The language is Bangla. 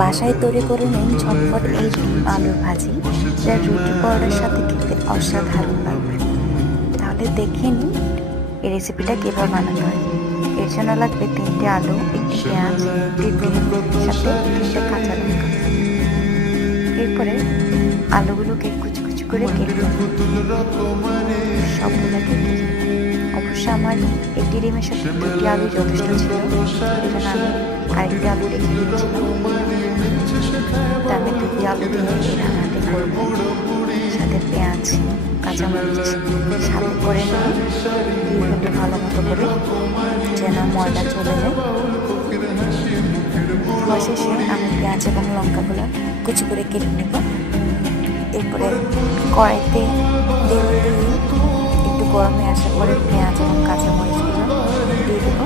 বাসায় তৈরি করে নিন ঝটপট এই ডিম আলুর ভাজি, যা রুটি পরোটার সাথে খেতে অসাধারণ লাগবে। তাহলে দেখে নিন এই রেসিপিটা কীভাবে বানাতে হয়। এর জন্য লাগবে 3টে আলু, 1টি পেঁয়াজ, 1টি ডিম, সাথে 3টে কাঁচা লঙ্কা। এরপরে আলুগুলোকে কুচি কুচি করে কেটে সবগুলো কেটে অবশ্য আমার 1টি ডিমের সাথে 2টি আলু যথেষ্ট ছিল, এই জন্য আমি আরেকটি আলু রেখে দিয়েছিলাম। তা আমি 2টি আলু দিয়ে এই রান্নাটি করবো, সাথে পেঁয়াজ কাঁচামরিচ সাথে করে নিয়ে দিয়ে ফেলতে ভালো মতো করে, যেন ময়দা চলে যায়। শেষে আমি পেঁয়াজ এবং লঙ্কাগুলো কুচি করে কেটে নেব। এরপরে কড়াইতে তেল দিয়ে একটু গরমে আসার পরে পেঁয়াজ এবং কাঁচামরিচগুলো দিয়ে দেবো।